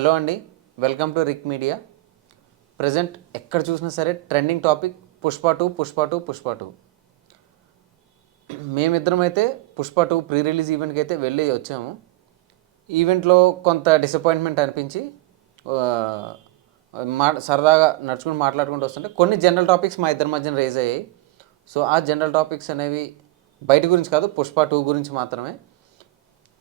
Hello అండి, welcome to Rick media. Present ఎక్కడ చూసినా సరే ట్రెండింగ్ టాపిక్ పుష్ప 2. మేమిద్దరం అయితే పుష్ప 2 ప్రీ రిలీజ్ ఈవెంట్కి అయితే వెళ్ళి వచ్చాము. ఈవెంట్లో కొంత డిసప్పాయింట్మెంట్ అనిపించి సరదాగా నడుచుకుని మాట్లాడుకుంటూ వస్తుంటే కొన్ని జనరల్ టాపిక్స్ మా ఇద్దరి మధ్యన రేజ్ అయ్యాయి. సో ఆ జనరల్ టాపిక్స్ అనేవి బయట గురించి కాదు, పుష్ప 2 గురించి మాత్రమే.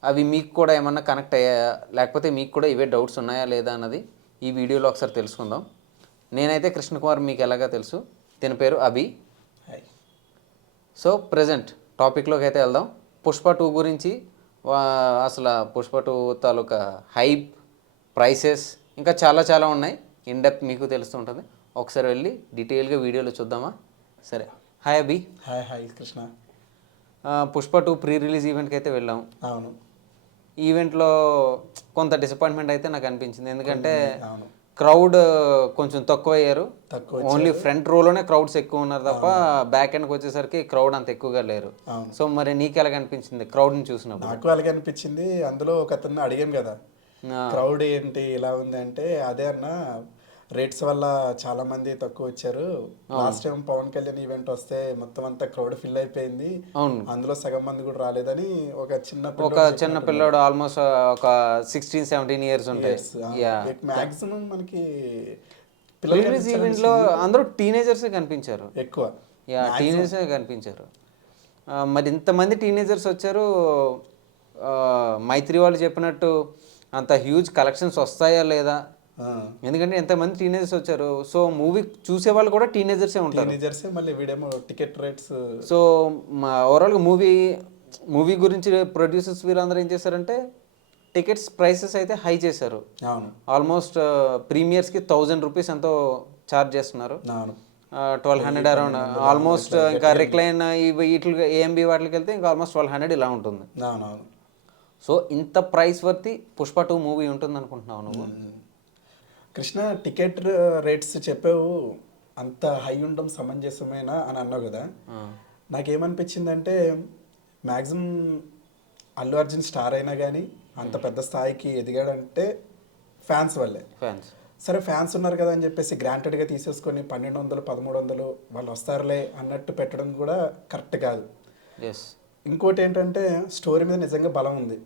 అవి మీకు కూడా ఏమన్నా కనెక్ట్ అయ్యాయా, లేకపోతే మీకు కూడా ఇవే డౌట్స్ ఉన్నాయా లేదా అన్నది ఈ వీడియోలో ఒకసారి తెలుసుకుందాం. నేనైతే కృష్ణకుమార్, మీకు ఎలాగా తెలుసు, దీని పేరు అభి. సో ప్రజెంట్ టాపిక్లోకి అయితే వెళ్దాం. పుష్ప 2 గురించి అసలు పుష్ప 2 తాలూకా హైప్, ప్రైసెస్ ఇంకా చాలా ఉన్నాయి. ఇన్ డెప్త్ మీకు తెలుస్తుంటుంది. ఒకసారి వెళ్ళి డీటెయిల్గా వీడియోలో చూద్దామా? సరే, hi Abhi. Hi Krishna. Pushpa 2 pre release ఈవెంట్కి అయితే వెళ్ళాం. అవును, ఈవెంట్లో కొంత డిసప్పాయింట్మెంట్ అయితే నాకు అనిపించింది. ఎందుకంటే క్రౌడ్ కొంచెం తక్కువ అయ్యారు. ఓన్లీ ఫ్రంట్ రోలోనే క్రౌడ్స్ ఎక్కువ ఉన్నారు తప్ప బ్యాక్ ఎండ్కి వచ్చేసరికి క్రౌడ్ అంత ఎక్కువగా లేరు. సో మరి నీకు ఎలాగ అనిపించింది క్రౌడ్ని చూసినప్పుడు? నాకు అలాగే అనిపించింది. అందులో ఒక అతను అడిగాం కదా, క్రౌడ్ ఏంటి ఇలా ఉంది అంటే, అదే అన్న రేట్స్ వల్ల చాలా మంది తక్కువ వచ్చారు. Last time Pawan Kalyan event వస్తే మొత్తం అంతా క్రౌడ్ ఫిల్ అయిపోయింది, అందులో సగం మంది కూడా రాలేదని ఒక చిన్న పిల్లోడు ఆల్మోస్ట్ ఒక 16-17 ఇయర్స్ ఉంటాయి. మాక్సిమం మనకి రిలీజ్ ఈవెంట్ లో అందరూ టీనేజర్స్ కనిపించారు ఎక్కువ. టీనేజర్స్ కనిపించారు. మరి ఇంతమంది టీనేజర్స్ వచ్చారు. మైత్రి వాళ్ళు చెప్పినట్టు అంత హ్యూజ్ కలెక్షన్స్ వస్తాయా లేదా? ఎందుకంటే ఎంతమంది టీనేజర్స్ వచ్చారు. సో మూవీ చూసే వాళ్ళు కూడా టీనేజర్సే ఉంటారు. మళ్ళీ వీడేమో టికెట్ రేట్స్. సో ఓవరాల్గా మూవీ గురించి ప్రొడ్యూసర్స్ వీళ్ళందరూ ఏం చేశారంటే టికెట్స్ ప్రైసెస్ అయితే హై చేశారు. ఆల్మోస్ట్ ప్రీమియర్స్కి 1000 రూపీస్ ఎంతో ఛార్జ్ చేస్తున్నారు. 1200 అరౌండ్. ఆల్మోస్ట్ ఇంకా రిక్లైన్ వీటి ఏఎంబి వాటికి వెళ్తే ఇంకా ఆల్మోస్ట్ 1200 ఇలా ఉంటుంది. సో ఇంత ప్రైస్ వర్తి పుష్ప 2 మూవీ ఉంటుంది అనుకుంటున్నావు నువ్వు? కృష్ణ, టికెట్ రేట్స్ చెప్పావు, అంత హై ఉండడం సమంజసమేనా అని అన్నావు కదా. నాకేమనిపించిందంటే మ్యాక్సిమం అల్లు అర్జున్ స్టార్ అయినా కానీ అంత పెద్ద స్థాయికి ఎదిగాడంటే ఫ్యాన్స్ వల్లే. సరే, ఫ్యాన్స్ ఉన్నారు కదా అని చెప్పేసి గ్రాంటెడ్గా తీసేసుకొని 1200-1300 వాళ్ళు వస్తారులే అన్నట్టు పెట్టడం కూడా కరెక్ట్ కాదు. ఇంకోటి ఏంటంటే స్టోరీ మీద నిజంగా బలం ఉంది,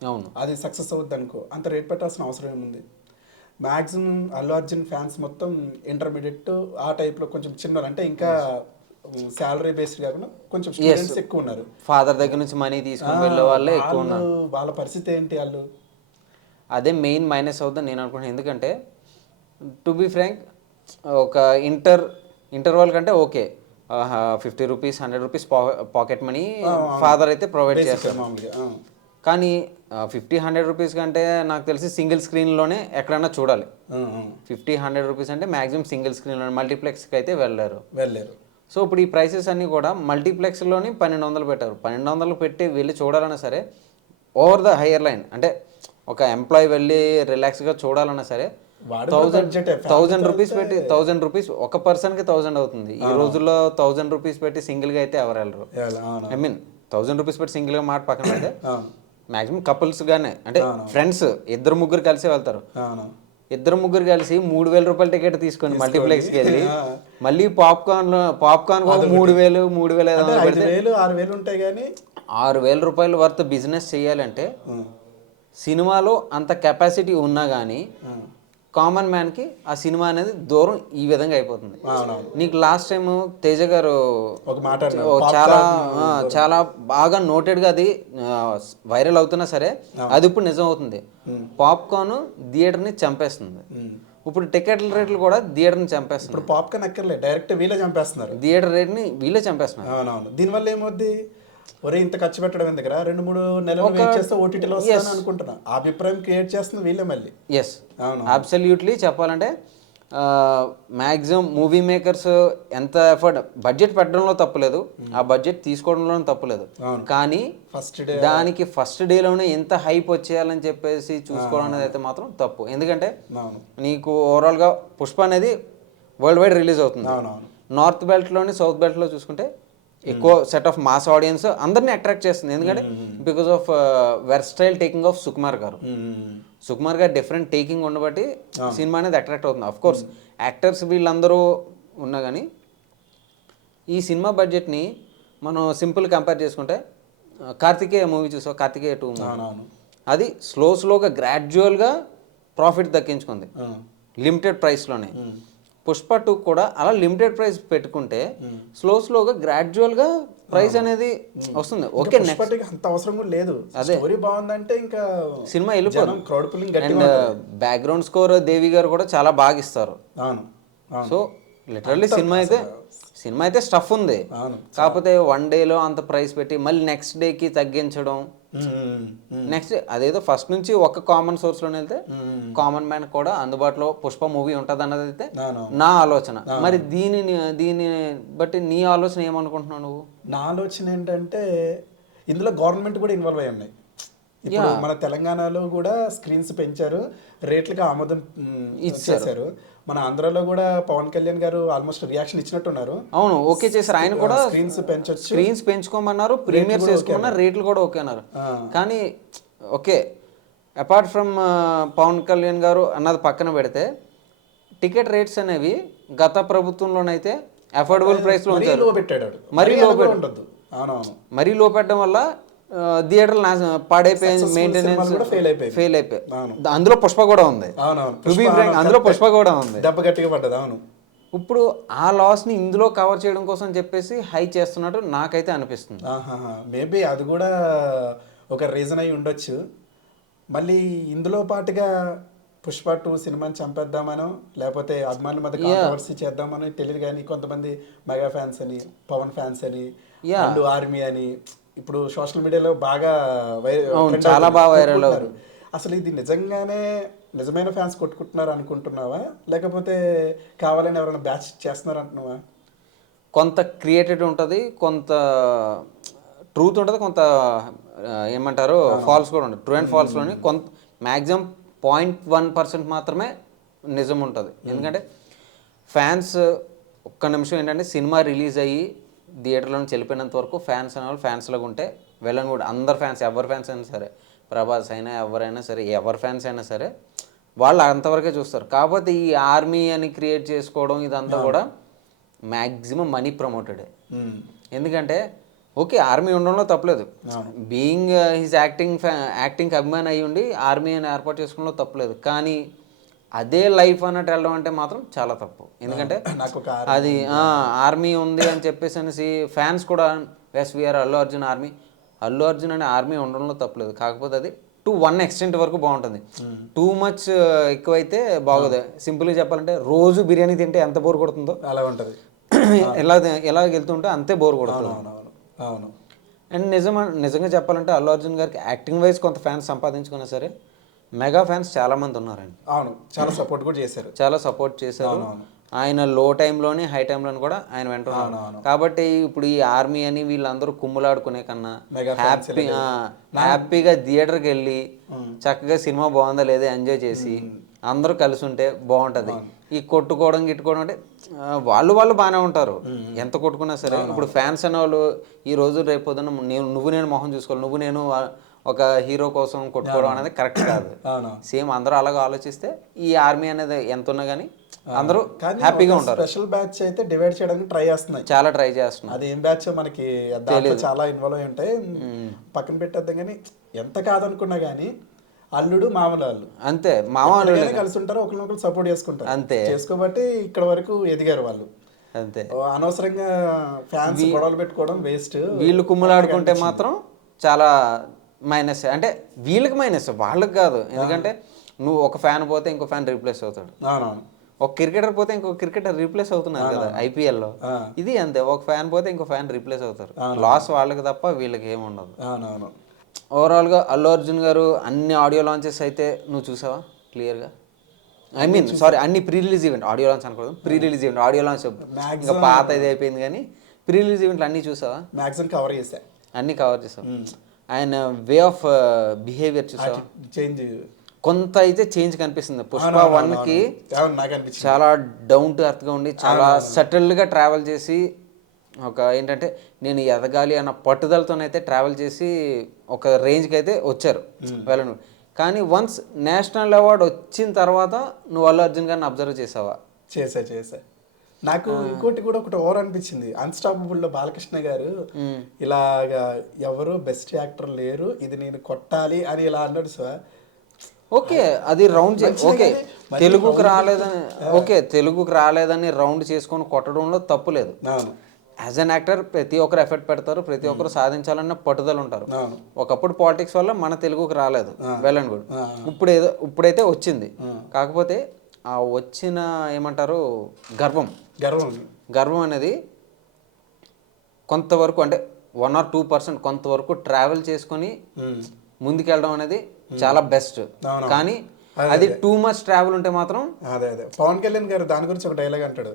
అవును, అది సక్సెస్ అవుద్ది అనుకో, అంత రేట్ పెట్టాల్సిన అవసరం ఏముంది. మ్యాక్సిమం అల్లు అర్జున్ ఫ్యాన్స్ మొత్తం ఇంటర్మీడియట్ ఆ టైప్లో కొంచెం చిన్న, అంటే ఇంకా శాలరీ బేస్డ్ కాకుండా కొంచెం స్టూడెంట్స్ ఎక్కువ ఉన్నారు. ఫాదర్ దగ్గర నుంచి మనీ తీసుకుని వెళ్ళే వాళ్ళే ఎక్కువ ఉన్నారు. వాళ్ళ పరిస్థితి ఏంటి? వాళ్ళు అదే మెయిన్ మైనస్ అవుతుంది నేను అనుకుంటున్నాను. ఎందుకంటే టు బీ ఫ్రాంక్, ఒక ఇంటర్వల్ కంటే okay, 50 rupees 100 rupees pocket money father అయితే ప్రొవైడ్ చేస్తారు. కానీ 50-100 రూపీస్ కంటే నాకు తెలిసి సింగిల్ స్క్రీన్లోనే ఎక్కడైనా చూడాలి. 50-100 రూపీస్ అంటే మ్యాక్సిమం సింగిల్ స్క్రీన్లో, మల్టీప్లెక్స్కి అయితే వెళ్ళారు. సో ఇప్పుడు ఈ ప్రైసెస్ అన్నీ కూడా మల్టీప్లెక్స్లోని 1200 పెట్టారు. 1200 పెట్టి వెళ్ళి చూడాలన్నా సరే ఓవర్ ద హయ్యర్ లైన్, అంటే ఒక ఎంప్లాయీ వెళ్ళి రిలాక్స్గా చూడాలన్నా సరే 1000 రూపీస్ పెట్టి 1000 రూపీస్ ఒక పర్సన్కి 1000 అవుతుంది. ఈ రోజుల్లో 1000 రూపీస్ పెట్టి సింగిల్గా అయితే ఎవరు వెళ్ళరు. ఐ మీన్ 1000 రూపీస్ పెట్టి సింగిల్గా మాట పక్కన అయితే మ్యాక్సిమం కపుల్స్ గానే, అంటే ఫ్రెండ్స్ 2-3 కలిసి వెళ్తారు. 2-3 కలిసి 3000 రూపాయల టికెట్ తీసుకొని మల్టీప్లెక్స్కి వెళ్ళి మళ్ళీ పాప్కార్న్ 3000-6000 ఉంటాయి. కానీ 6000 రూపాయలు వర్త్ బిజినెస్ చేయాలంటే సినిమాలో అంత కెపాసిటీ ఉన్నా కానీ కామన్ మ్యాన్కి ఆ సినిమా అనేది దూరం ఈ విధంగా అయిపోతుంది. నీకు లాస్ట్ టైం తేజ గారు చాలా బాగా నోటెడ్గా అది వైరల్ అవుతున్నా సరే అది ఇప్పుడు నిజం అవుతుంది. పాప్కార్న్ థియేటర్ని చంపేస్తుంది. ఇప్పుడు టికెట్ల రేట్లు కూడా థియేటర్ని చంపేస్తుంది. పాప్కార్న్ అక్కర్లే, డైరెక్ట్ వీళ్ళే చంపేస్తున్నారు. థియేటర్ రేట్ని వీళ్ళే చంపేస్తున్నారు. దీనివల్ల ఏమవుద్ది, ఒరే ఇంత ఖర్చు పెట్టడం ఎందుకు, 2-3 నెలలు వెయిట్ చేస్తే ఓటీటీలో వస్తాను అనుకుంటున్నా, ఆ అభిప్రాయం క్రియేట్ చేస్తుంది వీళ్ళే మళ్ళీ. ఎస్, అబ్సల్యూట్లీ చెప్పాలంటే మ్యాక్సిమం మూవీ మేకర్స్ ఎంత ఎఫర్ట్, బడ్జెట్ పెట్టడంలో తప్పులేదు, ఆ బడ్జెట్ తీసుకోవడంలో తప్పులేదు, కానీ దానికి ఫస్ట్ డేలోనే ఎంత హైప్ వచ్చేయాలని చెప్పేసి చూసుకోవడం అనేది అయితే మాత్రం తప్పు. ఎందుకంటే నీకు ఓవరాల్గా పుష్ప అనేది వరల్డ్ వైడ్ రిలీజ్ అవుతుంది. నార్త్ బెల్ట్లోని సౌత్ బెల్ట్లో చూసుకుంటే ఎక్కువ సెట్ ఆఫ్ మాస్ ఆడియన్స్ అందరినీ అట్రాక్ట్ చేస్తుంది. ఎందుకంటే because of versatile taking of Sukumar గారు. సుకుమార్ గారు డిఫరెంట్ టేకింగ్ ఉండబట్టి సినిమా అనేది అట్రాక్ట్ అవుతుంది. అఫ్ కోర్స్ యాక్టర్స్ వీళ్ళందరూ ఉన్నా కానీ ఈ సినిమా బడ్జెట్ని మనం సింపుల్ కంపేర్ చేసుకుంటే కార్తికేయ మూవీ చూసావు, కార్తికేయ 2 మూవీ, అది స్లోగా గ్రాడ్యువల్గా ప్రాఫిట్ దక్కించుకుంది లిమిటెడ్ ప్రైస్లోనే. పుష్ప 2 కూడా అలా లిమిటెడ్ ప్రైస్ పెట్టుకుంటే స్లోగా గ్రాడ్యువల్గా ప్రైస్ అనేది వస్తుంది. ఓకే, అంత అవసరం కూడా లేదు, అదే స్టోరీ బాగుందంటే ఇంకా సినిమా వెళ్ళిపోతుంది. Crowd pulling and background score Devi గారు కూడా చాలా బాగా ఇస్తారు. సో లిటరల్లీ సినిమా అయితే స్టఫ్ ఉంది. కాకపోతే 1 డేలో అంత ప్రైస్ పెట్టి మళ్ళీ నెక్స్ట్ డేకి తగ్గించడం, నెక్స్ట్ అదేదో ఫస్ట్ నుంచి ఒక కామన్ సోర్స్లోనే వెళ్తే కామన్ మ్యాన్ కూడా అందుబాటులో పుష్ప మూవీ ఉంటుంది అన్నది అయితే నా ఆలోచన. మరి దీని బట్టి నీ ఆలోచన ఏమనుకుంటున్నావు నువ్వు? నా ఆలోచన ఏంటంటే ఇందులో గవర్నమెంట్ కూడా ఇన్వాల్వ్ అయ్యి ఉన్నాయి. ఇప్పుడు మన తెలంగాణలో కూడా స్క్రీన్స్ పెంచారు, రేట్లకు ఆమోదం ఇచ్చేసారు. మన ఆంధ్రాలో కూడా పవన్ కళ్యాణ్ గారు ఆల్మోస్ట్ రియాక్షన్ ఇచ్చినట్టున్నారు. అవును, ఓకే చేశారు. ఆయన కూడా స్క్రీన్స్ పెంచుకోమన్నారు, ప్రీమియర్స్ వేసుకోమన్నారు, రేట్లు కూడా ఓకే అన్నారు. కానీ okay, apart from Pawan Kalyan garu అన్నది పక్కన పెడితే టికెట్ రేట్స్ అనేవి గత ప్రభుత్వంలోనైతే అఫోర్డబుల్ ప్రైస్లో ఉంచారు. మరీ లో పెట్టడం వల్ల థియేటర్లు పాడైపోయింది, మెయింటెనెన్స్ ఫెయిల్ అయిపోయి. అందులో పుష్ప కూడా ఉంది, అందులో పుష్ప కూడా ఉంది, దెబ్బ గట్టిగా పడ్డది. అవును, ఇప్పుడు ఆ లాస్ని ఇందులో కవర్ చేయడం కోసం చెప్పేసి హై చేస్తున్నట్టు నాకైతే అనిపిస్తుంది. మేబీ అది కూడా ఒక రీజన్ అయి ఉండొచ్చు. మళ్ళీ ఇందులో పాటుగా పుష్ప 2 సినిమాని చంపేద్దామనో లేకపోతే అభిమానుల మధ్య కాంట్రవర్సీ చేద్దామని తెలియదు. కానీ కొంతమంది మెగా ఫ్యాన్స్ అని, పవన్ ఫ్యాన్స్ అని, ఆర్మీ అని ఇప్పుడు సోషల్ మీడియాలో బాగా చాలా బాగా వైరల్ అవుతారు. అసలు ఇది నిజంగానే నిజమైన ఫ్యాన్స్ కొట్టుకుంటున్నారు అనుకుంటున్నావా, లేకపోతే కావాలని ఎవరైనా బ్యాచ్ చేస్తున్నారు అంటున్నావా? కొంత క్రియేటెడ్ ఉంటుంది, కొంత ట్రూత్ ఉంటుంది, కొంత ఏమంటారు ఫాల్స్ కూడా ఉంటుంది. ట్రూ అండ్ ఫాల్స్లోని కొంత మ్యాక్సిమం 0.1% మాత్రమే నిజం ఉంటుంది. ఎందుకంటే ఫ్యాన్స్ ఒక్క నిమిషం ఏంటంటే సినిమా రిలీజ్ అయ్యి థియేటర్లో నుంచి వెళ్ళిపోయినంత వరకు ఫ్యాన్స్ అనే వాళ్ళు ఫ్యాన్స్లాగా ఉంటే వెళ్ళని కూడా అందరు ఫ్యాన్స్, ఎవరి ఫ్యాన్స్ అయినా సరే, ప్రభాస్ అయినా ఎవరైనా సరే, ఎవరి ఫ్యాన్స్ అయినా సరే వాళ్ళు అంతవరకే చూస్తారు. కాకపోతే ఈ ఆర్మీ అని క్రియేట్ చేసుకోవడం ఇదంతా కూడా మ్యాక్సిమం మనీ ప్రమోటెడే. ఎందుకంటే ఓకే, ఆర్మీ ఉండడంలో తప్పలేదు, బీయింగ్ హిజ్ యాక్టింగ్ అభిమాని అయ్యి ఉండి ఆర్మీ అని ఏర్పాటు చేసుకోవడంలో తప్పలేదు. కానీ అదే లైఫ్ అన్నట్టు వెళ్ళడం అంటే మాత్రం చాలా తప్పు. ఎందుకంటే అది ఆర్మీ ఉంది అని చెప్పేసి అనేసి ఫ్యాన్స్ కూడా వీఆర్ అల్లు అర్జున్ ఆర్మీ, అల్లు అర్జున్ అనే ఆర్మీ ఉండడంలో తప్పలేదు. కాకపోతే అది టు 1 extent వరకు బాగుంటుంది. టూ మచ్ ఎక్కువైతే బాగోదు. సింపుల్గా చెప్పాలంటే రోజు బిర్యానీ తింటే ఎంత బోర్ కొడుతుందో అలా ఉంటుంది, ఎలా వెళ్తుంటే అంతే బోర్ కొడుతుంది. అండ్ నిజంగా చెప్పాలంటే అల్లు అర్జున్ గారికి యాక్టింగ్ వైజ్ కొంత ఫ్యాన్స్ సంపాదించుకున్నా సరే మెగా ఫ్యాన్స్ చాలా మంది ఉన్నారండి. అవును, చాలా సపోర్ట్ కూడా చేశారు, చాలా సపోర్ట్ చేశారు. ఆయన లో టైంలోని హై టైంలోని కూడా ఆయన వెంటున్నారు. కాబట్టి ఇప్పుడు ఈ ఆర్మీ అని వీళ్ళందరూ కుమ్ములాడుకునే కన్నా హ్యాపీగా థియేటర్కి వెళ్ళి చక్కగా సినిమా బాగుందా లేదా ఎంజాయ్ చేసి అందరూ కలిసి ఉంటే బాగుంటుంది. ఈ కొట్టుకోవడం గిట్టుకోవడం అంటే వాళ్ళు బాగానే ఉంటారు ఎంత కొట్టుకున్నా సరే. ఇప్పుడు ఫ్యాన్స్ అనే వాళ్ళు ఈ రోజు రేపు పొద్దున్న నేను మొహం చూసుకోవాలి, నువ్వు నేను ఒక హీరో కోసం కొట్టుకోవడం అనేది కరెక్ట్ కాదు. సేమ్ అందరూ అలాగే ఆలోచిస్తే ఈ ఆర్మీ అనేది ఎంత ఉన్నా కానీ అందరూ హ్యాపీగా ఉంటారు. స్పెషల్ బ్యాచ్ అయితే డివైడ్ చేయడానికి ట్రై చేస్తున్నాయి, చాలా ట్రై చేస్తున్నాయి. అది ఏం బ్యాచ్ మనకి చాలా ఇన్వాల్వ్ అయి ఉంటాయి, పక్కన పెట్టేద్దాం. కానీ ఎంత కాదనుకున్నా కానీ అల్లుడు మామూలు వాళ్ళు అంతే, మామూలు కలిసి ఉంటారు, ఒకరినొకరు సపోర్ట్ చేసుకుంటారు, అంతే. చేసుకోబట్టి ఇక్కడ వరకు ఎదిగారు వాళ్ళు. అంతే, అనవసరంగా ఫ్యాన్స్ గొడవలు పెట్టుకోవడం వేస్ట్. వీళ్ళు కుమ్ములాడుకుంటే మాత్రం చాలా మైనస్. అంటే వీళ్ళకి మైనస్, వాళ్ళకి కాదు. ఎందుకంటే నువ్వు ఒక ఫ్యాన్ పోతే ఇంకో ఫ్యాన్ రీప్లేస్ అవుతాడు, ఒక క్రికెటర్ పోతే ఇంకో క్రికెటర్ రీప్లేస్ అవుతున్నారు కదా ఐపీఎల్లో. ఇది అంతే, ఒక ఫ్యాన్ పోతే ఇంకో ఫ్యాన్ రీప్లేస్ అవుతారు. లాస్ వాళ్ళకి తప్ప వీళ్ళకి ఏమి ఉండదు. ఓవరాల్గా అల్లు అర్జున్ గారు అన్ని ఆడియో లాంచెస్ అయితే నువ్వు చూసావా క్లియర్గా? ఐ మీన్ సారీ, అన్ని pre release event, audio launch అనుకోవడం, pre release event, audio launch ఇంకా పాత ఇది అయిపోయింది. కానీ ప్రీ రిలీజ్ ఈవెంట్లు అన్నీ చూసావా? మ్యాక్సిమం కవర్ చేసా, అన్నీ కవర్ చేసావు. ఆయన వే ఆఫ్ బిహేవియర్ చూసావా? చేంజ్ కొంత అయితే చేంజ్ కనిపిస్తుంది. పుష్ప 1కి చాలా డౌన్ టు ఎర్త్గా ఉండి చాలా సటిల్గా ట్రావెల్ చేసి ఒక ఏంటంటే నేను ఎదగాలి అన్న పట్టుదలతోనైతే ట్రావెల్ చేసి ఒక రేంజ్కి అయితే వచ్చారు వెళ్ళను. కానీ వన్స్ నేషనల్ అవార్డు వచ్చిన తర్వాత నువ్వు అల్లు అర్జున్ గారిని అబ్జర్వ్ చేసావా? చేసా. నాకు ఇంకోటి కూడా ఒకటి ఓవర్ అనిపించింది, అన్స్టాపబుల్ లో బాలకృష్ణ గారు ఇలాగా ఎవరు బెస్ట్ యాక్టర్ లేరు, ఇది నేను కొట్టాలి అని ఇలా అన్నాడు సార్. ఓకే, అది రౌండ్ ఓకే తెలుగుకు రాలేదని, ఓకే తెలుగుకు రాలేదని రౌండ్ చేసుకొని కొట్టడంలో తప్పు లేదు. యాజ్ అన్ యాక్టర్ ప్రతి ఒక్కరు ఎఫర్ట్ పెడతారు, ప్రతి ఒక్కరు సాధించాలన్న పట్టుదల ఉంటారు. ఒకప్పుడు పాలిటిక్స్ వల్ల మన తెలుగుకు రాలేదు, వెల్ అండ్ గుడ్. ఇప్పుడైతే వచ్చింది. కాకపోతే ఆ వచ్చిన ఏమంటారు గర్వం అనేది కొంతవరకు అంటే 1 or 2% కొంతవరకు ట్రావెల్ చేసుకొని ముందుకెళ్ళడం అనేది చాలా బెస్ట్. కానీ అది టూ మచ్ ట్రావెల్ ఉంటే మాత్రం అదే పవన్ కళ్యాణ్ గారు దాని గురించి ఒక డైలాగ్ అంటాడు,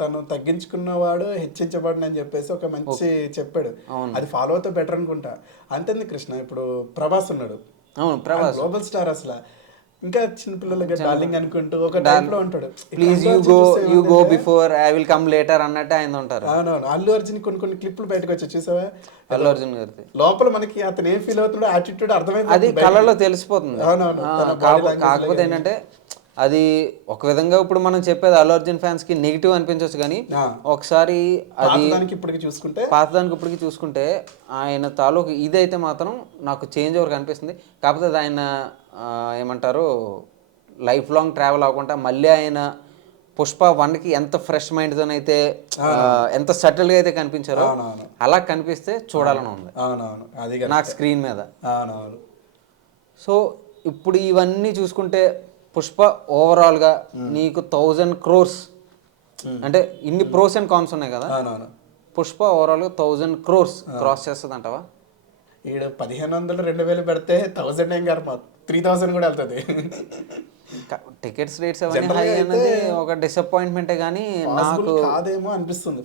తను తగ్గించుకున్నవాడు హెచ్చించబడిన అని చెప్పేసి ఒక మంచి చెప్పాడు. అది ఫాలో అవుతే బెటర్ అనుకుంటా. అంతేంది కృష్ణ, ఇప్పుడు ప్రభాస్ ఉన్నాడు, గ్లోబల్ స్టార్, అసలు ఇంకా చిన్నపిల్లలకి డార్లింగ్ అనుకుంటూ ఒక టైప్ లో ఉంటాడు. Please you go before I will come later అన్నట్టు ఆయన ఉంటారు. అవునవును. అల్లు అర్జున్ కొన్ని క్లిప్లు బయటకు వచ్చి చూసావా? అల్లు అర్జున్ గారి లోపల మనకి అతను ఏం ఫీల్ అవుతున్నాడో యాటిట్యూడ్ అర్థమైంది, అది కళ్ళలో తెలిసిపోతుంది. అవునవును. కాకపోతే ఏంటంటే అది ఒక విధంగా ఇప్పుడు మనం చెప్పేది అల్లు అర్జున్ ఫ్యాన్స్ కి నెగిటివ్ అనిపించవచ్చు, కానీ ఒకసారి అది పాతదానికి ఇప్పటికి చూసుకుంటే ఆయన తాలూకు ఇదైతే మాత్రం నాకు చేంజ్ ఓవర్ కనిపిస్తుంది. కాకపోతే అది ఆయన ఏమంటారు లైఫ్ లాంగ్ ట్రావెల్ అవ్వకుండా మళ్ళీ ఆయన పుష్ప 1కి ఎంత ఫ్రెష్ మైండ్తో అయితే ఎంత సటిల్గా అయితే కనిపించారో అలా కనిపిస్తే చూడాలని ఉంది నాకు స్క్రీన్ మీద. సో ఇప్పుడు ఇవన్నీ చూసుకుంటే పుష్ప ఓవరాల్గా నీకు 1000 crores అంటే ఇన్ని ప్రోస్ అండ్ కాన్స్ ఉన్నాయి కదా, పుష్ప ఓవరాల్గా 1000 crores క్రాస్ చేస్తుంది అంటావా? ఈడ 1500 2000 పెడితే 1000 ఏం గారు 3000 కూడా వెళ్తుంది. టికెట్స్ రేట్స్ అవన్నీ హై అన్నది ఒక డిసప్పాయింట్మెంటే, కానీ నాకు కాదేమో అనిపిస్తుంది.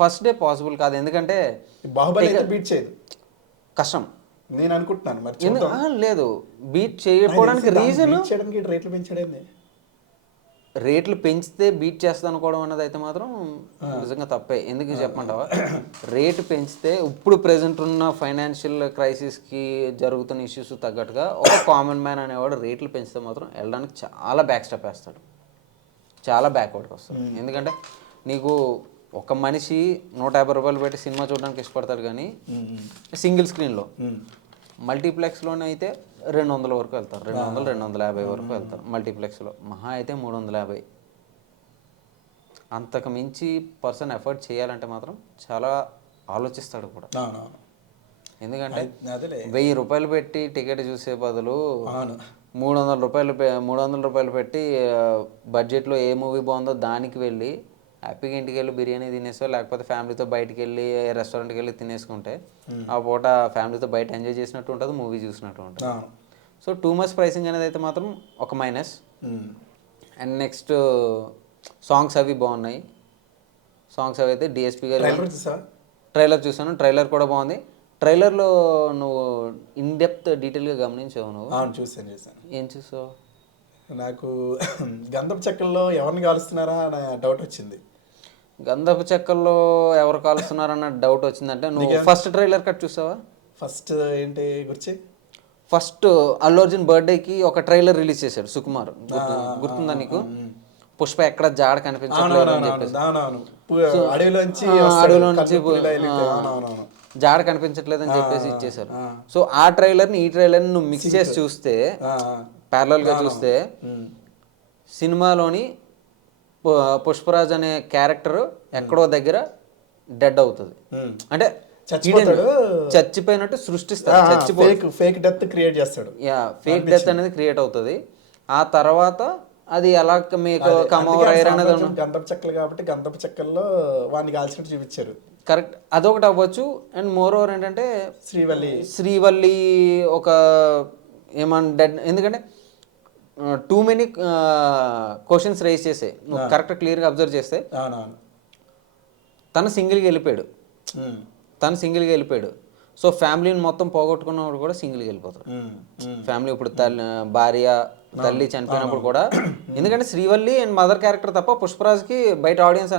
ఫస్ట్ డే పాసిబుల్ కాదు, ఎందుకంటే బాహుబలి బీట్ చేయదు, కష్టం నేను అనుకుంటున్నాను. మరి లేదు బీట్ చేయకపోవడానికి రీజన్ రేట్లు పెంచడేంది, రేట్లు పెంచితే బీట్ చేస్తా అనుకోవడం అన్నది అయితే మాత్రం నిజంగా తప్పే. ఎందుకు చెప్పమంటావా? రేటు పెంచితే ఇప్పుడు ప్రెజెంట్ ఉన్న ఫైనాన్షియల్ క్రైసిస్కి జరుగుతున్న ఇష్యూస్ తగ్గట్టుగా ఒక కామన్ మ్యాన్ అనేవాడు రేట్లు పెంచితే మాత్రం వెళ్ళడానికి చాలా బ్యాక్ స్టెప్ వేస్తాడు, చాలా బ్యాక్వర్డ్కి వస్తాడు. ఎందుకంటే నీకు ఒక మనిషి 150 రూపాయలు పెట్టి సినిమా చూడడానికి ఇష్టపడతాడు, కానీ సింగిల్ స్క్రీన్లో. మల్టీప్లెక్స్లోనే అయితే 200 వరకు వెళ్తారు, 200-250 వరకు వెళ్తారు. మల్టీప్లెక్స్లో మహా అయితే 350. అంతకు మించి పర్సన్ ఎఫర్ట్ చేయాలంటే మాత్రం చాలా ఆలోచిస్తాడు కూడా. ఎందుకంటే 1000 రూపాయలు పెట్టి టికెట్ చూసే బదులు 300 రూపాయలు పెట్టి బడ్జెట్లో ఏ మూవీ బాగుందో దానికి వెళ్ళి హ్యాపీగా ఇంటికి వెళ్ళి బిర్యానీ తినేసో, లేకపోతే ఫ్యామిలీతో బయటికి వెళ్ళి రెస్టారెంట్కి వెళ్ళి తినేసుకుంటే ఆ పూట ఫ్యామిలీతో బయట ఎంజాయ్ చేసినట్టు ఉంటుంది, మూవీ చూసినట్టు ఉంటుంది. సో టూ మచ్ ప్రైసింగ్ అనేది అయితే మాత్రం ఒక మైనస్. అండ్ నెక్స్ట్ సాంగ్స్ అవి బాగున్నాయి. సాంగ్స్ అవి అయితే డిఎస్పీ గారు ట్రైలర్ చూసాను, ట్రైలర్ కూడా బాగుంది. ట్రైలర్లో నువ్వు ఇన్ డెప్త్ డీటెయిల్గా గమనించావు నువ్వు? చూసాను. ఏం చూసావు? నాకు గంధపు చెక్కల్లో ఎవరిని కాలుస్తున్నారా అనే డౌట్ వచ్చింది. గంధపు చెక్కల్లో ఎవరు కాలుస్తున్నారన్న డౌట్ వచ్చిందంటే నువ్వు ఫస్ట్ ట్రైలర్ కట్ చూసావా? ఫస్ట్ ఏంటి గురించి? ఫస్ట్ అల్లు అర్జున్ బర్త్డేకి ఒక ట్రైలర్ రిలీజ్ చేశాడు సుకుమార్, గుర్తుందా నీకు? పుష్ప ఎక్కడ జాడ కనిపించట్లేదు అని చెప్పేసి, అడవిలోంచి జాడ కనిపించట్లేదని చెప్పేసి ఇచ్చేసారు. సో ఆ ట్రైలర్ని ఈ ట్రైలర్ని నువ్వు మిక్స్ చేసి చూస్తే, ప్యారలల్గా చూస్తే సినిమాలోని పుష్పరాజ్ అనే క్యారెక్టర్ ఎక్కడో దగ్గర డెడ్ అవుతుంది. అంటే చచ్చిపోయినట్టు సృష్టిస్తాడు, ఫేక్ డెత్ క్రియేట్ చేస్తాడు. ఫేక్ డెత్ అనేది క్రియేట్ అవుతుంది. ఆ తర్వాత అది ఎలా మీకు కమవర్ అయ్యారు అనేది గంధపు చెక్కలు కాబట్టి గంధపు చెక్కల్లో వాడిని కాల్చినట్టు చూపించారు. కరెక్ట్, అదొకటి అవ్వచ్చు. అండ్ మోర్ ఓవర్ ఏంటంటే శ్రీవల్లి ఒక ఏమన్నా డెడ్, ఎందుకంటే టూ మెనీ క్వశ్చన్స్ రైజ్ చేసే నువ్వు కరెక్ట్ క్లియర్గా అబ్జర్వ్ చేస్తే తను సింగిల్గా వెళ్ళిపోయాడు. సో ఫ్యామిలీని మొత్తం పోగొట్టుకున్నప్పుడు కూడా సింగిల్గా వెళ్ళిపోతాడు. ఫ్యామిలీ ఇప్పుడు తల్లి చనిపోయినప్పుడు కూడా, ఎందుకంటే శ్రీవల్లి అండ్ మదర్ క్యారెక్టర్ తప్ప పుష్పరాజ్కి బయట ఆడియన్స్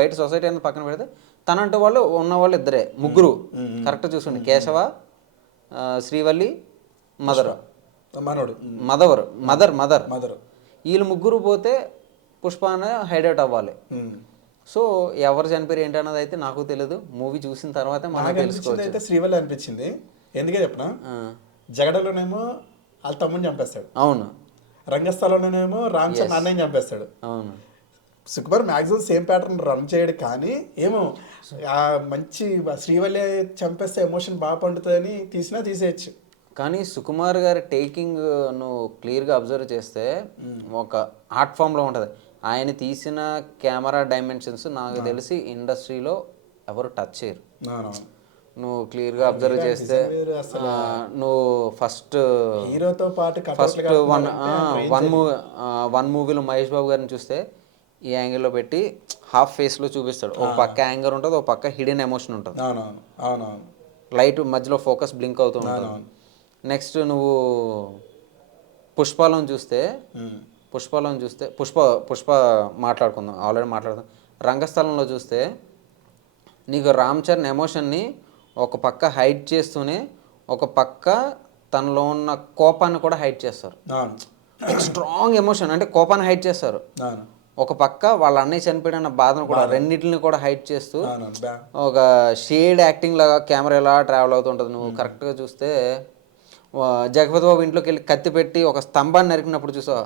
బయట సొసైటీ అనేది పక్కన పెడితే తనంటూ వాళ్ళు ఉన్నవాళ్ళు ముగ్గురు కరెక్ట్గా చూసుకోండి, కేశవ, శ్రీవల్లి, మదర్, మనోడు మదర్ మదర్. వీళ్ళు ముగ్గురు పోతే పుష్ప అనే హైలైట్ అవ్వాలి. సో ఎవరు చనిపోయారు ఏంటి అన్నది అయితే నాకు తెలియదు, మూవీ చూసిన తర్వాతే మనం నాకు అనిపించింది తెలుసుకోవచ్చు. అయితే శ్రీవల్లి అనిపించింది. ఎందుకే చెప్పనా, జగడలోనేమో వాళ్ళ తమ్ముని చంపేస్తాడు, అవును రంగస్థలంలోనేమో రామ్ చరణ్ అన్నయ్య చంపేస్తాడు. అవును Sukumar maximum same pattern run చేయడు, కానీ ఏమో ఆ మంచి శ్రీవల్లి చంపేస్తే ఎమోషన్ బాగా పండుతుందని తీసేయచ్చు. కానీ సుకుమార్ గారి టేకింగ్ నువ్వు క్లియర్గా అబ్జర్వ్ చేస్తే ఒక ఆర్ట్ ఫామ్లో ఉంటుంది. ఆయన తీసిన కెమెరా డైమెన్షన్స్ నాకు తెలిసి ఇండస్ట్రీలో ఎవరు టచ్ చేయరు. నువ్వు క్లియర్గా అబ్జర్వ్ చేస్తే నువ్వు ఫస్ట్ హీరోతో పాటు వన్ మూవీలో మహేష్ బాబు గారిని చూస్తే ఈ యాంగిల్లో పెట్టి హాఫ్ ఫేస్లో చూపిస్తాడు. ఒక పక్క యాంగర్ ఉంటుంది, ఒక పక్క హిడెన్ ఎమోషన్ ఉంటుంది, లైట్ మధ్యలో ఫోకస్ బ్లింక్ అవుతూ ఉంటుంది. నెక్స్ట్ నువ్వు పుష్పలో చూస్తే పుష్ప మాట్లాడుకుందాం, ఆల్రెడీ మాట్లాడుకుందాం. రంగస్థలంలో చూస్తే నీకు రామ్ చరణ్ ఎమోషన్ని ఒక పక్క హైడ్ చేస్తూనే ఒక పక్క తనలో ఉన్న కోపాన్ని కూడా హైడ్ చేస్తారు. స్ట్రాంగ్ ఎమోషన్ అంటే కోపాన్ని హైడ్ చేస్తారు, ఒక పక్క వాళ్ళ అన్నయ్య చనిపోయిన బాధను కూడా, రెండింటిని కూడా హైడ్ చేస్తూ ఒక షేడ్ యాక్టింగ్ లాగా కెమెరా ఎలా ట్రావెల్ అవుతుంటుంది. నువ్వు కరెక్ట్గా చూస్తే జగపతి బాబు ఇంట్లోకి వెళ్ళి కత్తి పెట్టి ఒక స్తంభాన్ని నరికినప్పుడు చూసా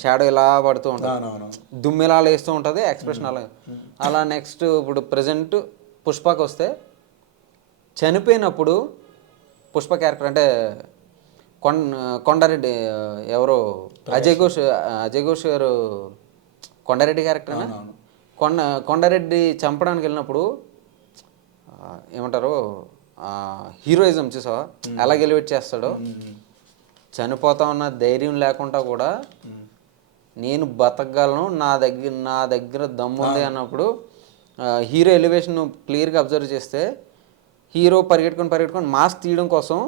షాడో ఇలా పడుతూ ఉంటుంది, దుమ్ము ఇలా లేస్తూ ఉంటుంది, ఎక్స్ప్రెషన్ అలా అలా. నెక్స్ట్ ఇప్పుడు ప్రజెంట్ పుష్పకి వస్తే చనిపోయినప్పుడు పుష్ప క్యారెక్టర్ అంటే కొండారెడ్డి ఎవరో అజయ్ ఘోష్ గారు కొండారెడ్డి క్యారెక్టర్నా, కొండారెడ్డి చంపడానికి వెళ్ళినప్పుడు ఏమంటారు హీరోయిజం చూసావా ఎలా ఎలివేట్ చేస్తాడో. చనిపోతా ఉన్న ధైర్యం లేకుండా కూడా నేను బతకగలను, నా దగ్గర దమ్ముంది అన్నప్పుడు హీరో ఎలివేషన్ క్లియర్గా అబ్జర్వ్ చేస్తే హీరో పరిగెట్టుకొని మాస్క్ తీయడం కోసం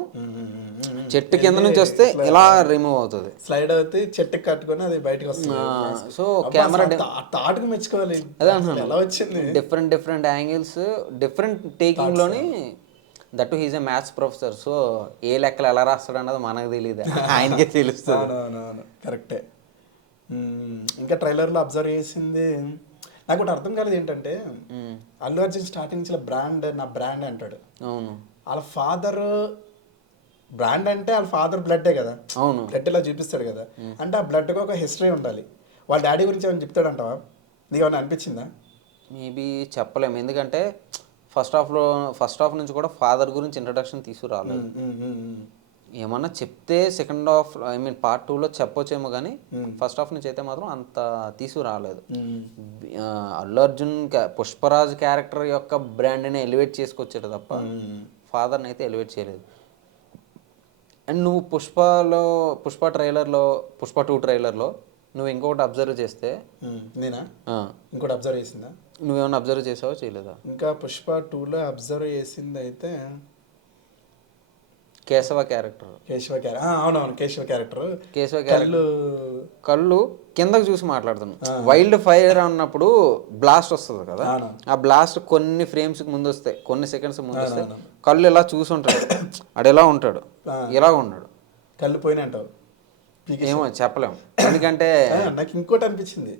చెట్టు కింద నుంచి వస్తే ఇలా రిమూవ్ అవుతుంది, స్లైడ్ అవుతుంది, చెట్టుకి కట్టుకొని అది బయటకు వస్తుంది. సో కెమెరా తాటుకు మెచ్చుకోవాలి, అదే ఎలా వచ్చింది, డిఫరెంట్ యాంగిల్స్, డిఫరెంట్ టేకింగ్లోని. That he's a maths professor, so ఏ లెక్కలు ఎలా రాస్తాడు అన్నది మనకు తెలియదు, ఆయనకే తెలుస్తుంది. కరెక్టే. ఇంకా ట్రైలర్లో అబ్జర్వ్ చేసింది నాకు ఒకటి అర్థం కాలేదు ఏంటంటే, అల్లు అర్జున్ స్టార్టింగ్ నుంచి నా బ్రాండ్ అంటాడు. అవును, వాళ్ళ ఫాదర్ బ్రాండ్ అంటే వాళ్ళ ఫాదర్ బ్లడ్డే కదా, అవును బ్లడ్ ఇలా చూపిస్తాడు కదా, అంటే ఆ బ్లడ్కి ఒక హిస్టరీ ఉండాలి. వాళ్ళ డాడీ గురించి ఏమైనా చెప్తాడంటావా, నీకు ఏమైనా అనిపించిందా? మేబీ చెప్పలేము, ఎందుకంటే ఫస్ట్ హాఫ్ నుంచి కూడా ఫాదర్ గురించి ఇంట్రడక్షన్ తీసుకురాలేదు. ఏమన్నా చెప్తే సెకండ్ హాఫ్ పార్ట్ 2లో చెప్పొచ్చేమో, కానీ ఫస్ట్ హాఫ్ నుంచి అయితే మాత్రం అంత తీసుకురాలేదు. అల్లు అర్జున్ పుష్పరాజ్ క్యారెక్టర్ యొక్క బ్రాండ్ని ఎలివేట్ చేసుకొచ్చాడు తప్ప ఫాదర్ని అయితే ఎలివేట్ చేయలేదు. అండ్ నువ్వు పుష్ప 2 ట్రైలర్లో నువ్వు ఇంకొకటి అబ్జర్వ్ చేస్తే, నేనా ఇంకోటి అబ్జర్వ్ చేసిందా, నువ్వేమన్నా అబ్జర్వ్ చేసావో చేయలేదా? ఇంకా పుష్ప 2లో అబ్జర్వ్ చేసింది అయితే కేశవ క్యారెక్టర్, అవునవును కేశవ క్యారెక్టర్ కళ్ళు కిందకు చూసి మాట్లాడుతున్నాను. వైల్డ్ ఫైర్ అన్నప్పుడు బ్లాస్ట్ వస్తుంది కదా, ఆ బ్లాస్ట్ కొన్ని ఫ్రేమ్స్ ముందు వస్తాయి, కొన్ని సెకండ్స్ ముందు వస్తాయి, కళ్ళు ఇలా చూసి ఉంటాడు, అడు ఎలా ఉంటాడు, ఇలా ఉన్నాడు, కళ్ళు పోయినా అంటావు, ఏమో చెప్పలేము. ఎందుకంటే నాకు ఇంకోటి అనిపించింది,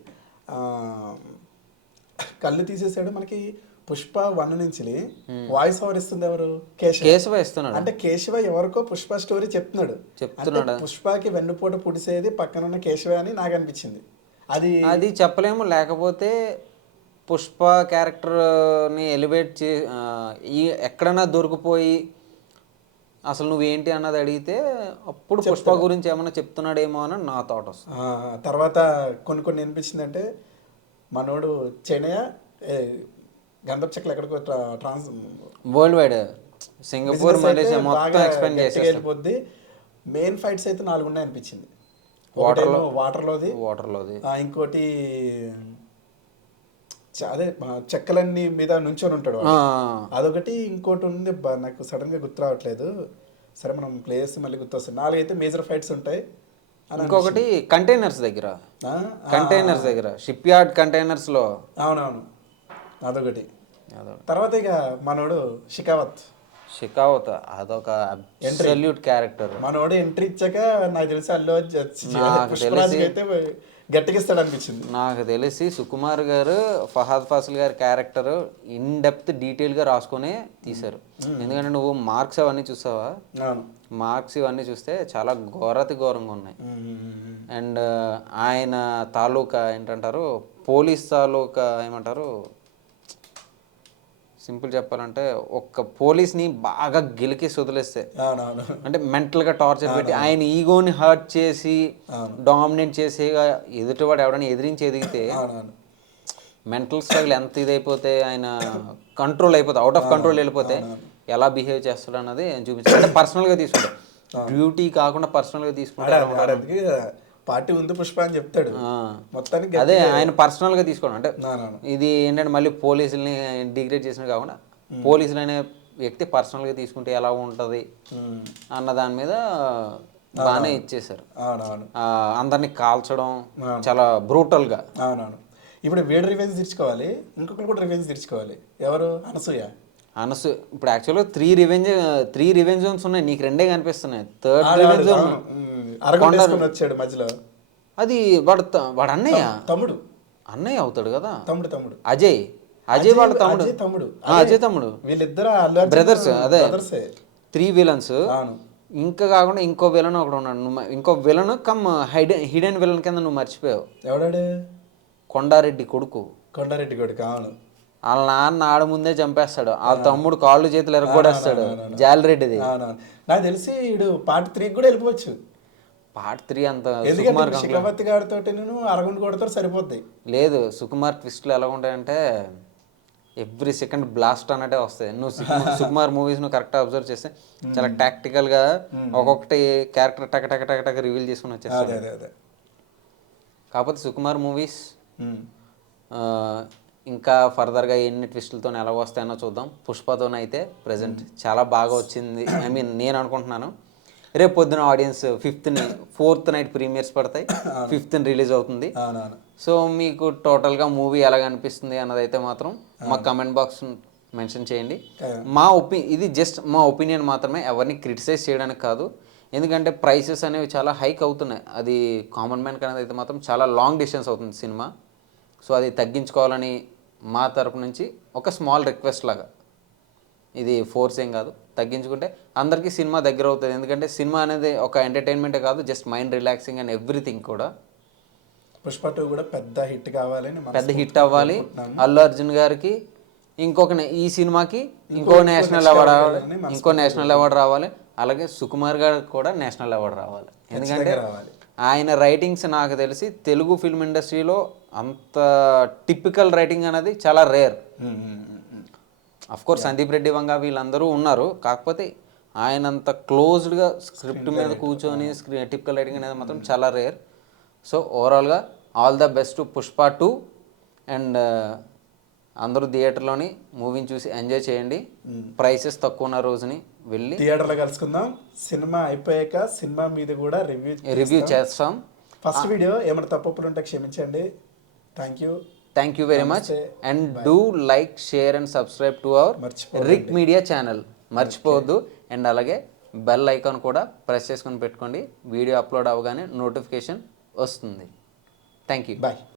కళ్ళు తీసేసాడు. మనకి పుష్ప 1 నుంచి వాయిస్ ఓవర్ ఇస్తుంది ఎవరు, కేశవ ఇస్తున్నాడు. అంటే కేశవ ఎవరికో పుష్ప స్టోరీ చెప్తున్నాడు. పుష్పకి వెన్నుపోటు పుడిసేది పక్కన ఉన్న కేశవ అని నాకు అనిపించింది. అది చెప్పలేము. లేకపోతే పుష్ప క్యారెక్టర్ని ఎలివేట్ ఎక్కడైనా దొరికిపోయి అసలు నువ్వేంటి అన్నది అడిగితే అప్పుడు పుష్ప గురించి ఏమన్నా చెప్తున్నాడేమో అని నా థాట్ వస్తుంది. తర్వాత కొన్ని అనిపించింది అంటే, మనోడు చెన్నయ్య గంధప్ చెక్కలు ఎక్కడికో వరల్డ్ వైడ్ సింగపూర్ మలేషియా మొత్తం ఎక్స్పెండ్ చేసి వెళ్ళిపోద్ది. మెయిన్ ఫైట్స్ అయితే 4 ఉన్నాయి అనిపించింది. వాటర్లోది, ఇంకోటి అదే చెక్కలన్నీ మీద నుంచొని ఉంటాడు అదొకటి, ఇంకోటి ఉంది నాకు సడన్ గా గుర్తు రావట్లేదు. సరే మనం ప్లేయర్స్ మళ్ళీ గుర్తొస్తాయి. 4 అయితే మేజర్ ఫైట్స్ ఉంటాయి. ఇంకొకటి కంటైనర్స్ దగ్గర షిప్ యార్డ్ కంటైనర్స్ లో, అవునవును అదొకటి. తర్వాత ఇక మనోడు షికావత్ షికావత్ అదొక అబ్సల్యూట్ క్యారెక్టర్. మనోడు ఎంట్రీ ఇచ్చాక నాకు తెలిసి నాకు పుష్పరాజ్కి అయితే గట్టిగా ఇస్తాడు అనిపించింది. నాకు తెలిసి సుకుమార్ గారు ఫహాద్ ఫాసిల్ గారి క్యారెక్టర్ ఇన్ డెప్త్ డీటెయిల్గా రాసుకొని తీశారు. ఎందుకంటే నువ్వు మార్క్స్ అవన్నీ చూసావా? మార్క్స్ ఇవన్నీ చూస్తే చాలా ఘోరాతి ఘోరంగా ఉన్నాయి. అండ్ ఆయన తాలూకా ఏంటంటారు, పోలీస్ తాలూకా ఏమంటారు, సింపుల్ చెప్పాలంటే ఒక్క పోలీస్ని బాగా గెలికేసి వదిలేస్తే, అంటే మెంటల్గా టార్చర్ పెట్టి ఆయన ఈగోని హర్ట్ చేసి డామినేట్ చేసి ఎదుటివాడు ఎవడైనా ఎదిరించి ఎదిగితే మెంటల్ స్ట్రగుల్ ఎంత ఇదైపోతే ఆయన కంట్రోల్ అయిపోతే, అవుట్ ఆఫ్ కంట్రోల్ వెళ్ళిపోతే ఎలా బిహేవ్ చేస్తాడు అన్నది చూపించాడు. అంటే పర్సనల్గా తీసుకుంటాడు, డ్యూటీ కాకుండా పర్సనల్గా తీసుకుంటాడు. పార్టీ ఉంది పుష్ప అని చెప్తాడు మొత్తానికి. అదే ఆయన పర్సనల్ గా తీసుకోవడం. అంటే ఇది ఏంటంటే మళ్ళీ పోలీసుల్ని డిగ్రేడ్ చేసిన కాకుండా పోలీసులు అనే వ్యక్తి పర్సనల్ గా తీసుకుంటే ఎలా ఉంటది అన్న దాని మీద బాగానే ఇచ్చేసారు. అందరినీ కాల్చడం చాలా బ్రూటల్ గా. అవునవును. ఇప్పుడు వీడు రివెంజ్ తీర్చుకోవాలి, ఇంకొకరు కూడా రివెంజ్ తీర్చుకోవాలి. ఎవరు? అనసూయ. ఇప్పుడు యాక్చువల్గా త్రీ రివెంజ్ జోన్స్ ఉన్నాయి, నీకు రెండే కనిపిస్తున్నాయి. థర్డ్ రివెంజ్ జోన్ వచ్చాడు మధ్యలో, అది వాడు అన్నయ్య అన్నయ్య అవుతాడు కదా. తమ్ముడు అజయ్ వాళ్ళ తమ్ముడు అజయ్ తమ్ముడు. వీళ్ళిద్దరు బ్రదర్స్. అదే 3 విలన్స్. ఇంకా కాకుండా ఇంకో విలన్ ఒకడు ఉన్నాడు. ఇంకో విలన్ కమ్ హిడెన్ విలన్ కింద నువ్వు మర్చిపోయావు. ఎవడాడు? కొండారెడ్డి కొడుకు. అవును. వాళ్ళ నాన్న ఆడ ముందే చంపేస్తాడు, వాళ్ళ తమ్ముడు కాళ్ళు చేతులు ఎరగొడేస్తాడు. జాలిరెడ్డిది. నాకు తెలిసి వీడు పార్ట్ 3 కూడా వెళ్ళిపోవచ్చు. పార్ట్ 3 అంత శిఖావత్ గారితో అరగుండు కొడతారు సరిపోద్ది. లేదు, సుకుమార్ ట్విస్ట్లు ఎలా ఉంటాయంటే ఎవ్రీ సెకండ్ బ్లాస్ట్ అన్నట్టే వస్తాయి. నువ్వు సుకుమార్ మూవీస్ నువ్వు కరెక్ట్గా అబ్జర్వ్ చేస్తే చాలా టాక్టికల్గా ఒక్కొక్కటి క్యారెక్టర్ టక టక టక టక రివీల్ చేసుకుని వచ్చేస్తాడు. కాకపోతే సుకుమార్ మూవీస్ ఇంకా ఫర్దర్గా ఎన్ని ట్విస్టులతో ఎలా వస్తాయనో చూద్దాం. పుష్పతోనైతే ప్రజెంట్ చాలా బాగా వచ్చింది. ఐ మీన్ నేను అనుకుంటున్నాను రేపు పొద్దున ఆడియన్స్ 4th నైట్ ప్రీమియర్స్ పడతాయి, 5th రిలీజ్ అవుతుంది. సో మీకు టోటల్గా మూవీ ఎలాగ అనిపిస్తుంది అన్నది అయితే మాత్రం మా కమెంట్ బాక్స్ మెన్షన్ చేయండి. ఇది జస్ట్ మా ఒపీనియన్ మాత్రమే, ఎవరిని క్రిటిసైజ్ చేయడానికి కాదు. ఎందుకంటే ప్రైసెస్ అనేవి చాలా హైక్ అవుతున్నాయి. అది కామన్ మ్యాన్ అనేది అయితే మాత్రం చాలా లాంగ్ డిస్టెన్స్ అవుతుంది సినిమా. సో అది తగ్గించుకోవాలని మా తరపు నుంచి ఒక స్మాల్ రిక్వెస్ట్ లాగా, ఇది ఫోర్స్ ఏం కాదు, తగ్గించుకుంటే అందరికీ సినిమా దగ్గర అవుతుంది. ఎందుకంటే సినిమా అనేది ఒక ఎంటర్టైన్మెంటే కాదు, just mind relaxing and everything కూడా. పుష్ప 2 కూడా పెద్ద హిట్ అవ్వాలి. అల్లు అర్జున్ గారికి ఈ సినిమాకి ఇంకో నేషనల్ అవార్డు రావాలి. అలాగే సుకుమార్ గారికి కూడా నేషనల్ అవార్డు రావాలి. ఎందుకంటే ఆయన రైటింగ్స్ నాకు తెలిసి తెలుగు ఫిల్మ్ ఇండస్ట్రీలో అంత టిపికల్ రైటింగ్ అనేది చాలా rare. Of course Sandeep Reddy Vanga వీళ్ళందరూ ఉన్నారు, కాకపోతే ఆయన అంత క్లోజ్డ్గా స్క్రిప్ట్ మీద కూర్చొని టిపికల్ రైటింగ్ అనేది మాత్రం చాలా రేర్. సో ఓవరాల్గా all the best to Pushpa 2 and అందరూ థియేటర్లోని మూవీని చూసి ఎంజాయ్ చేయండి. ప్రైసెస్ తక్కువ ఉన్న రోజుని వెళ్ళి థియేటర్లో కలుసుకుందాం. సినిమా అయిపోయాక సినిమా మీద కూడా రివ్యూ చేస్తాం. ఫస్ట్ వీడియో ఏమైనా తప్పులు ఉంటే క్షమించండి. Thank you very much and do like, share and subscribe to our Rick media channel. మర్చిపోవద్దు. అండ్ అలాగే బెల్ ఐకాన్ కూడా ప్రెస్ చేసుకొని పెట్టుకోండి. వీడియో అప్లోడ్ అవ్వగానే నోటిఫికేషన్ వస్తుంది. Thank you. బాయ్.